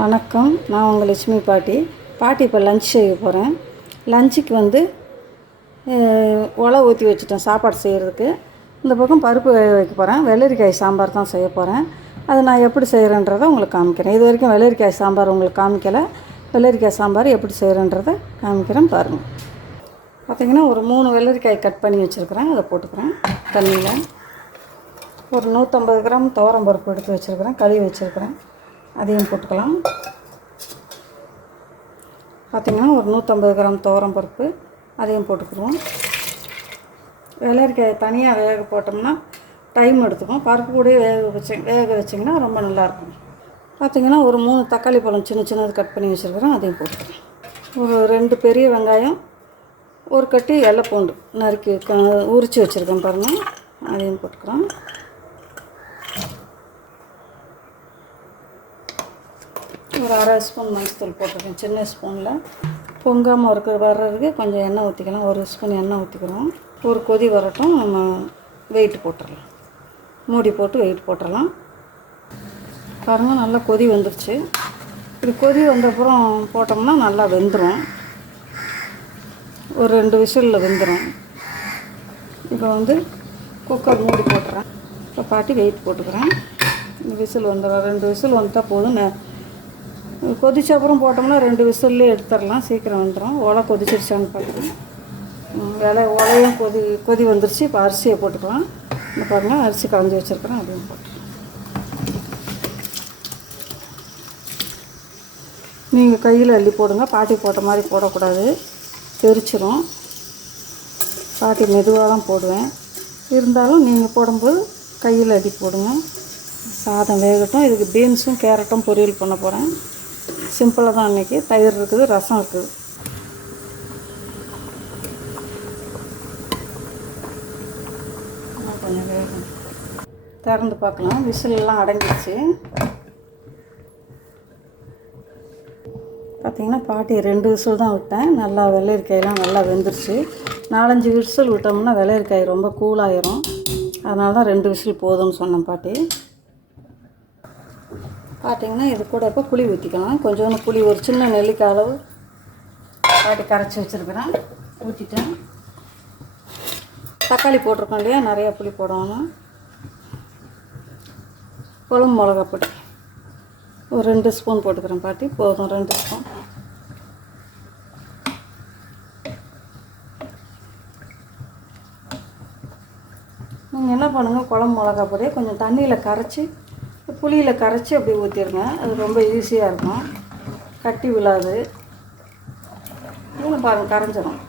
வணக்கம். நான் உங்கள் லட்சுமி பாட்டி. பாட்டி இப்போ லஞ்ச் செய்ய போகிறேன் லஞ்சுக்கு வந்து ஒலை உலை ஊற்றி வச்சுட்டேன் சாப்பாடு செய்கிறதுக்கு இந்த பக்கம் பருப்பு வேக வைக்க போகிறேன் வெள்ளரிக்காய் சாம்பார் தான் செய்ய போகிறேன் அது நான் எப்படி செய்கிறேன்றதை உங்களுக்கு காமிக்கிறேன். இது வரைக்கும் வெள்ளரிக்காய் சாம்பார் உங்களுக்கு காமிக்கலை. வெள்ளரிக்காய் சாம்பார் எப்படி செய்கிறேன்றதை காமிக்கிறேன் பாருங்கள் பார்த்திங்கன்னா ஒரு மூணு வெள்ளரிக்காய் கட் பண்ணி வச்சுருக்கிறேன். அதை போட்டுக்கிறேன். தண்ணியில். ஒரு நூற்றம்பது கிராம் துவரம் பருப்பு எடுத்து வச்சுருக்கிறேன். கழுவி வச்சுருக்கிறேன். அதையும் போட்டுக்கலாம். பார்த்திங்கன்னா ஒரு நூற்றம்பது கிராம் துவரம் பருப்பு அதையும் போட்டுக்குருவோம் வெள்ளரிக்காய் தனியாக வேக போட்டோம்னா டைம் எடுத்துக்கும். பருப்பு கூட வேக வச்சு வேக வச்சிங்கன்னா ரொம்ப நல்லாயிருக்கும். பார்த்திங்கன்னா ஒரு மூணு தக்காளி பழம் சின்ன சின்னது கட் பண்ணி வச்சுருக்கிறேன் அதையும் போட்டுக்கிறேன் ஒரு ரெண்டு பெரிய வெங்காயம் ஒரு கட்டி வெள்ளைப்பூண்டு நறுக்கி க- உரித்து வச்சுருக்கேன் பாருங்கள் அதையும் போட்டுக்கிறேன் ஒரு அரை ஸ்பூன் மஞ்சத்தூள் போட்டிருக்கேன். சின்ன ஸ்பூனில். பொங்காமல் இருக்கிற வர்றதுக்கு கொஞ்சம் எண்ணெய் ஊற்றிக்கலாம் ஒரு ஸ்பூன் எண்ணெய் ஊற்றிக்கிறோம் ஒரு கொதி வரட்டும். நம்ம வெயிட் போட்டுடலாம் மூடி போட்டு வெயிட் போட்டுடலாம் பாருங்கள் நல்லா கொதி வந்துருச்சு. இது கொதி வந்தப்புறம் போட்டோம்னா நல்லா வெந்துடும் ஒரு ரெண்டு விசிலில் வெந்துடும் இப்போ வந்து குக்கர் மூடி போட்டுறேன். இப்போ பாட்டி வெயிட் போட்டுக்கிறேன். விசில் வந்துடும் ரெண்டு விசில் வந்துட்டால் போதும். நெ- கொதிச்ச அப்புறம் போட்டோம்னா ரெண்டு விசில்லே எடுத்துடலாம். சீக்கிரம் வந்துடும் ஓலை கொதிச்சிருச்சான்னு பார்க்குறேன் வேலை ஓலையும் கொதி கொதி வந்துருச்சு. இப்போ அரிசியை போட்டுக்கலாம். இந்த பாருங்கள் அரிசி கலந்து வச்சுருக்கிறேன். அதையும் போட்டுக்கலாம். நீங்கள் கையில் அள்ளி போடுங்க. பாட்டி போட்ட மாதிரி போடக்கூடாது. தெரிச்சிடும் பாட்டி மெதுவாக தான் போடுவேன். இருந்தாலும் நீங்கள் போடும்போது கையில் அள்ளி போடுங்க. சாதம் வேகட்டும். இதுக்கு பீன்ஸும் கேரட்டும் பொரியல் பண்ண போகிறேன் சிம்பிளாக தான் இன்றைக்கி தயிர் இருக்குது ரசம் இருக்குது. கொஞ்சம் வேகும் திறந்து பார்க்கலாம். விசிலெல்லாம் அடங்கிடுச்சு. பார்த்தீங்கன்னா பாட்டி ரெண்டு விசில் தான் விட்டேன். நல்லா வெள்ளரிக்காயெல்லாம் நல்லா வெந்துருச்சு. நாலஞ்சு விசில் விட்டோம்னா வெள்ளரிக்காய் ரொம்ப கூலாயிரும் அதனால தான் ரெண்டு விசில் போதும்னு சொன்னேன் பாட்டி. பார்த்தீங்கன்னா இது கூட இப்போ புளி ஊற்றிக்கலாம் கொஞ்சோண்டு புளி ஒரு சின்ன நெல்லிக்காய் அளவு பாட்டி கரைச்சி வச்சுருக்கிறேன். ஊற்றிட்டேன் தக்காளி போட்டிருக்கோம் இல்லையா? நிறையா புளி போடணும். குழம்பு மிளகா பொடி ஒரு ரெண்டு ஸ்பூன் போட்டுக்கிறேன் பாட்டி. போதும் ரெண்டு ஸ்பூன். நீங்கள் என்ன பண்ணுங்கள் குழம்பு மிளகா பொடியை கொஞ்சம் தண்ணியில் கரைச்சி புளியில் கரைச்சி அப்படியே ஊற்றிடுங்க அது ரொம்ப ஈஸியாக இருக்கும். கட்டி விழாது. இன்னும் பாருங்கள் கரைஞ்சிடும்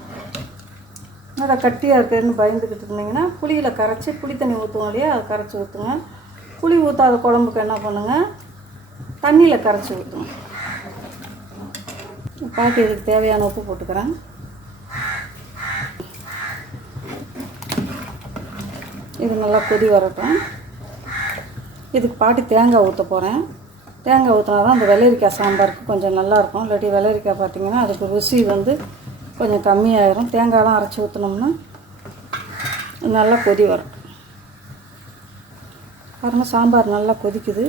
நல்லா கட்டியாக இருக்குதுன்னு பயந்துக்கிட்டு இருந்தீங்கன்னா புளியில் கரைச்சி புளி தண்ணி ஊற்றுவோம் இல்லையா? அதை கரைச்சி ஊற்றுங்க புளி ஊற்றாத குழம்புக்கு என்ன பண்ணுங்கள் தண்ணியில் கரைச்சி ஊற்றுங்க பாட்டி இதுக்கு தேவையான உப்பு போட்டுக்கிறேன். இது நல்லா கொதி வரட்டும். இதுக்கு பாட்டி தேங்காய் ஊற்ற போகிறேன் தேங்காய் ஊற்றினா தான் அந்த வெள்ளரிக்காய் சாம்பாருக்கு கொஞ்சம் நல்லாயிருக்கும். இல்லாட்டி வெள்ளரிக்காய் பார்த்திங்கன்னா அதுக்கு ருசி வந்து கொஞ்சம் கம்மியாயிரும். தேங்காயெலாம் அரைச்சி ஊற்றினோம்னா நல்லா கொதி வரும். பாருங்க சாம்பார் நல்லா கொதிக்குது.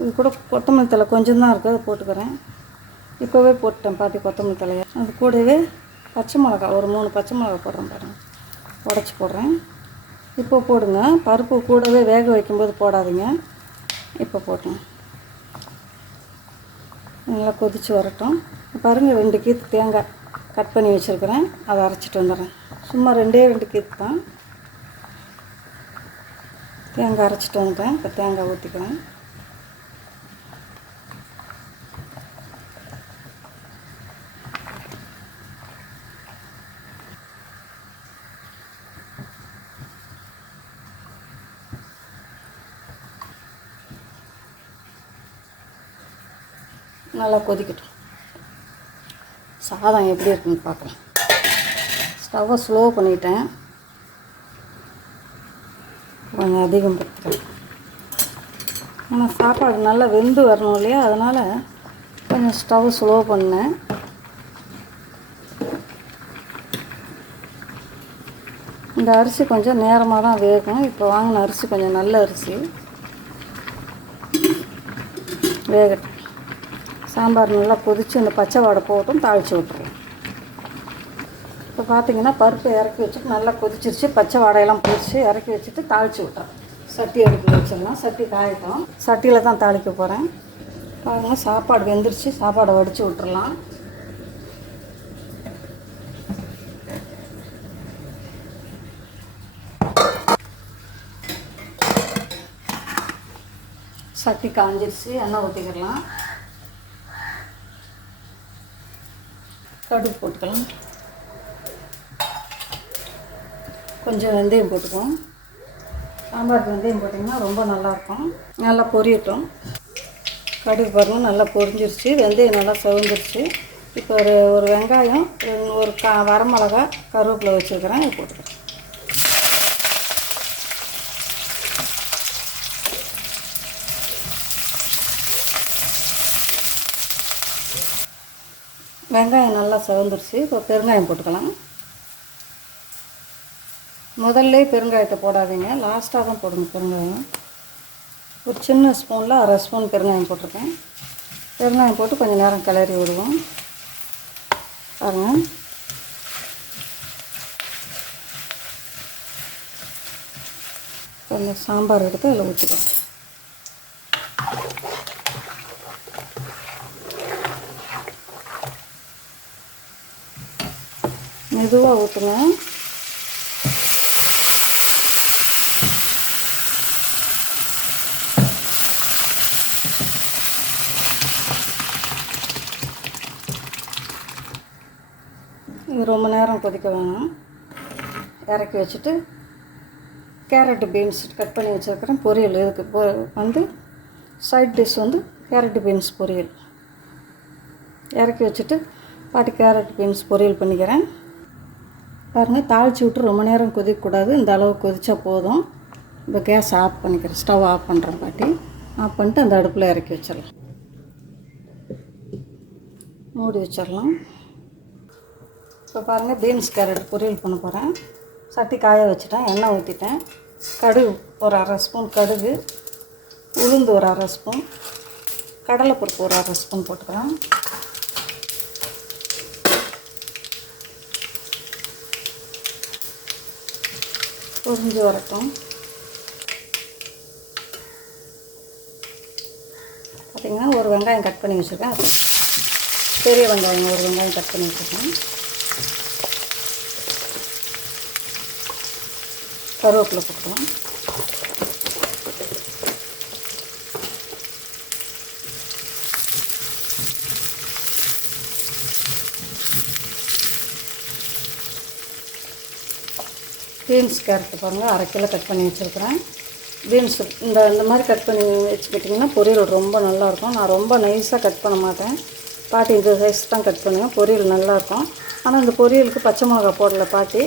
இது கூட கொத்தமல்லி தழை கொஞ்சம் தான் இருக்குது அதை போட்டுக்கிறேன். இப்போவே போட்டுட்டேன் பாட்டி கொத்தமல்லி தலையை அது கூடவே பச்சை மிளகா ஒரு மூணு பச்சை மிளகா போடுறேன் பாருங்க. உடச்சி போடுறேன். இப்போ போடுங்க. பருப்பு கூடவே வேக வைக்கும்போது போடாதீங்க. இப்போ போட்டேன் நல்லா கொதித்து வரட்டும். பாருங்கள் ரெண்டு கீத்து தேங்காய் கட் பண்ணி வச்சுருக்கிறேன். அதை அரைச்சிட்டு வந்துடுறேன். சும்மா ரெண்டே ரெண்டு கீத்து தான். தேங்காய் அரைச்சிட்டு வந்துட்டேன். இப்போ தேங்காய் ஊற்றிக்கிறேன் நல்லா கொதிக்கட்டும். சாதம் எப்படி இருக்குன்னு பார்க்கலாம். ஸ்டவ்வை ஸ்லோ பண்ணிட்டேன். கொஞ்சம் அதிகம் பார்த்துக்கலாம் ஆனால் சாப்பாடு நல்லா வெந்து வரணும் இல்லையா? அதனால் கொஞ்சம் ஸ்டவ் ஸ்லோ பண்ணேன். இந்த அரிசி கொஞ்சம் நேரமாக தான் வேகும் இப்போ வாங்கின அரிசி கொஞ்சம் நல்ல அரிசி. வேகட்டும். சாம்பார் நல்லா கொதித்து இந்த பச்சை வாடை போட்டும் தாளித்து விட்டுருவோம். இப்போ பார்த்தீங்கன்னா பருப்பு இறக்கி வச்சுட்டு நல்லா கொதிச்சிருச்சு. பச்சை வாடையெல்லாம் போயிடுச்சு. இறக்கி வச்சுட்டு தாளித்து விட்டேன் சட்டி அடுப்பில் வச்சிடலாம். சட்டி காயட்டும். சட்டியில் தான் தாளிக்க போகிறேன் பாருங்கள் சாப்பாடு வெந்துருச்சு. சாப்பாடை வடித்து விட்டுறலாம். சட்டி காஞ்சிருச்சு. எண்ணெய் ஊற்றிக்கிடலாம் கடுகு போட்டுக்கலாம். கொஞ்சம் வெந்தயம் போட்டுக்குவோம். சாம்பார் வெந்தயம் போட்டிங்கன்னா ரொம்ப நல்லாயிருக்கும். நல்லா பொரியட்டும். கடுகு பாருங்கள் நல்லா பொரிஞ்சிருச்சு. வெந்தயம் நல்லா செவந்துருச்சு. இப்போ ஒரு ஒரு வெங்காயம் ரெண்டு- ஒரு கா வரமிளகா கருவேப்பிலை வச்சுருக்கிறேன் போட்டுக்கிறேன் வெங்காயம் நல்லா செவந்துருச்சு. இப்போ பெருங்காயம் போட்டுக்கலாம். முதல்ல பெருங்காயத்தை போடாதீங்க. லாஸ்ட்டாக தான் போடணும் பெருங்காயம். ஒரு சின்ன ஸ்பூனில் அரை ஸ்பூன் பெருங்காயம் போட்டிருக்கேன். பெருங்காயம் போட்டு கொஞ்சம் நேரம் கிளறி விடுவோம். பாருங்கள் கொஞ்சம் சாம்பார் எடுத்து அதில் ஊற்றிக்கலாம் மெதுவாக ஊற்றுங்க இது ரொம்ப நேரம் கொதிக்க வேணும். இறக்கி வச்சுட்டு கேரட்டு பீன்ஸ் கட் பண்ணி வச்சுருக்கிறேன். பொரியல் இதுக்கு வந்து சைட் டிஷ் வந்து கேரட்டு பீன்ஸ் பொரியல். இறக்கி வச்சுட்டு பாட்டி கேரட் பீன்ஸ் பொரியல் பண்ணிக்கிறேன். பாருங்கள் தாளித்து விட்டு ரொம்ப நேரம் கொதிக்கக்கூடாது. இந்த அளவு கொதித்தா போதும். இப்போ கேஸ் ஆஃப் பண்ணிக்கிறேன். ஸ்டவ் ஆஃப் பண்ணுறேன் பாட்டி. ஆஃப் பண்ணிட்டு அந்த அடுப்பில் இறக்கி வச்சிடலாம். மூடி வச்சிடலாம். இப்போ பாருங்கள் பீன்ஸ் கேரட் பொரியல் பண்ண போகிறேன் சட்டி காய வச்சுட்டேன். எண்ணெய் ஊற்றிட்டேன் கடுகு ஒரு அரை ஸ்பூன் கடுகு. உளுந்து ஒரு அரை ஸ்பூன். கடலைப்பருப்பு ஒரு அரை ஸ்பூன் போட்டுக்கிறேன். பொரிஞ்சு வரட்டும். பார்த்திங்கன்னா ஒரு வெங்காயம் கட் பண்ணி வச்சுருக்கேன். பெரிய வெங்காயம் ஒரு வெங்காயம் கட் பண்ணி வச்சுருக்கேன். கருவேப்பிலை போட்டுக்கலாம். பீன்ஸ் கேரட் பாருங்கள் அரை கிலோ கட் பண்ணி வச்சுருக்கிறேன். பீன்ஸ் இந்த இந்த மாதிரி கட் பண்ணி வச்சுக்கிட்டிங்கன்னா பொரியல் ரொம்ப நல்லாயிருக்கும். நான் ரொம்ப நைஸாக கட் பண்ண மாட்டேன். பாட்டி இந்த சைஸ் தான் கட் பண்ணுவேன் பொரியல் நல்லாயிருக்கும். ஆனால் இந்த பொரியலுக்கு பச்சை மிளகா போடல பாட்டி.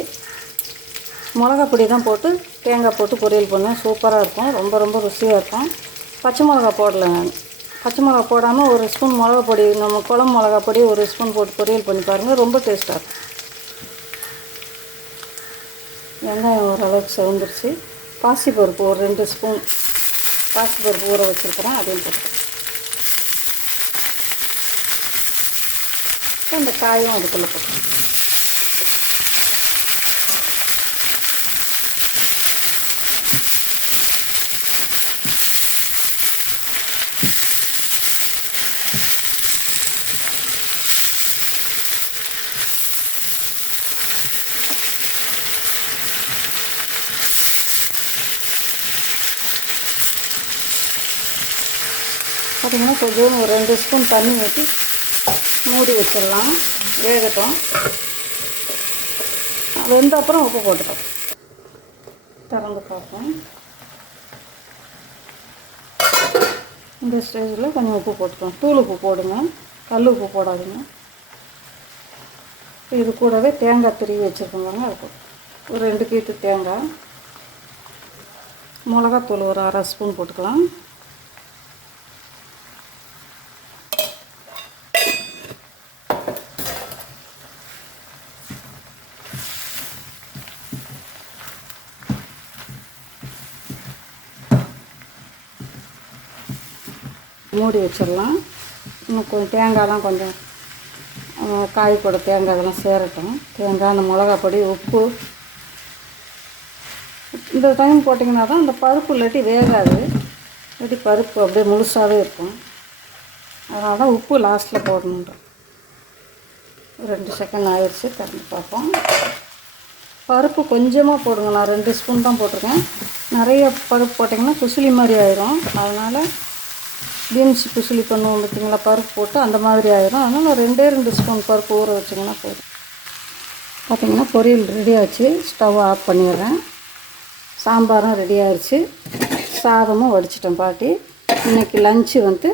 மிளகா பொடி தான் போட்டு தேங்காய் போட்டு பொரியல் பண்ணுவேன் சூப்பராக இருக்கும். ரொம்ப ரொம்ப ருசியாக இருக்கும். பச்சை மிளகா போடல நான். பச்சை மிளகா போடாமல் ஒரு ஸ்பூன் மிளகா பொடி நம்ம குழம்பு மிளகா பொடி ஒரு ஸ்பூன் போட்டு பொரியல் பண்ணி பாருங்கள் ரொம்ப டேஸ்ட்டாக இருக்கும். வெங்காயம் ஓரளவுக்கு செவந்துருச்சு. பாசிப்பருப்பு ஒரு ரெண்டு ஸ்பூன். பாசிப்பருப்பு ஊற வச்சுருக்கிறேன் அதையும் போட்டுக்கிறேன் இந்த காயும் அதுக்குள்ளே போட்டுக்கிறேன் பார்த்தீங்கன்னா கொஞ்சம் ஒரு ரெண்டு ஸ்பூன் தண்ணி ஊற்றி மூடி வச்சிடலாம். வேகட்டும். வெந்த அப்புறம் உப்பு போட்டுக்கலாம். திறந்து பார்ப்போம். இந்த ஸ்டேஜில் கொஞ்சம் உப்பு போட்டுக்கலாம். தூள் உப்பு போடுங்க. கல் உப்பு போடாதீங்க. இது கூடவே தேங்காய் திருவி வச்சுருக்கோங்க அது ஒரு ரெண்டு கீட்டு தேங்காய். மிளகாத்தூள் ஒரு அரை ஸ்பூன் போட்டுக்கலாம். மூடி வச்சிடலாம். இன்னும் கொஞ்சம் தேங்காய்லாம் கொஞ்சம் காய் கூட தேங்காய் இதெல்லாம் சேரட்டும். தேங்காய் அந்த மிளகா பொடி உப்பு. இந்த டைம் போட்டிங்கன்னா தான் அந்த பருப்பு இல்லாட்டி வேகாது. இல்லாட்டி பருப்பு அப்படியே முழுசாகவே இருக்கும். அதனால தான் உப்பு லாஸ்ட்டில் போடணுன்றோம் ரெண்டு செகண்ட் ஆயிடுச்சு திறந்து பார்ப்போம். பருப்பு கொஞ்சமாக போடுங்க. நான் ரெண்டு ஸ்பூன் தான் போட்டிருக்கேன். நிறைய பருப்பு போட்டிங்கன்னா குசுலி மாதிரி ஆயிரும். அதனால் பீன்ஸ் குசுலி பண்ணுவோம் பார்த்தீங்களா பருப்பு போட்டு அந்த மாதிரி ஆயிரும். அதனால் ரெண்டே ரெண்டு ஸ்பூன் பருப்பு ஊற வச்சிங்கன்னா போதும். பார்த்திங்கன்னா பொரியல் ரெடி ஆச்சு. ஸ்டவ் ஆஃப் பண்ணிடுறேன். சாம்பாரும் ரெடி ஆயிடுச்சு சாதமும் வடிச்சிட்டேன் பாட்டி. இன்றைக்கி லஞ்சு வந்து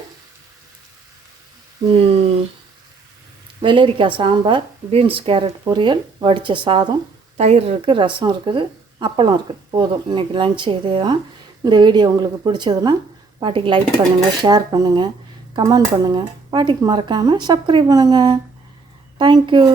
வெள்ளரிக்காய் சாம்பார் பீன்ஸ் கேரட் பொரியல் வடித்த சாதம் தயிர் இருக்குது ரசம் இருக்குது அப்பளம் இருக்குது. போதும். இன்றைக்கி லஞ்சு இதே தான் இந்த வீடியோ உங்களுக்கு பிடிச்சதுன்னா பாட்டிக்கு லைக் பண்ணுங்கள் ஷேர் பண்ணுங்கள் கமெண்ட் பண்ணுங்கள் பாட்டிக்கு மறக்காமல் சப்ஸ்கிரைப் பண்ணுங்கள் தேங்க்யூ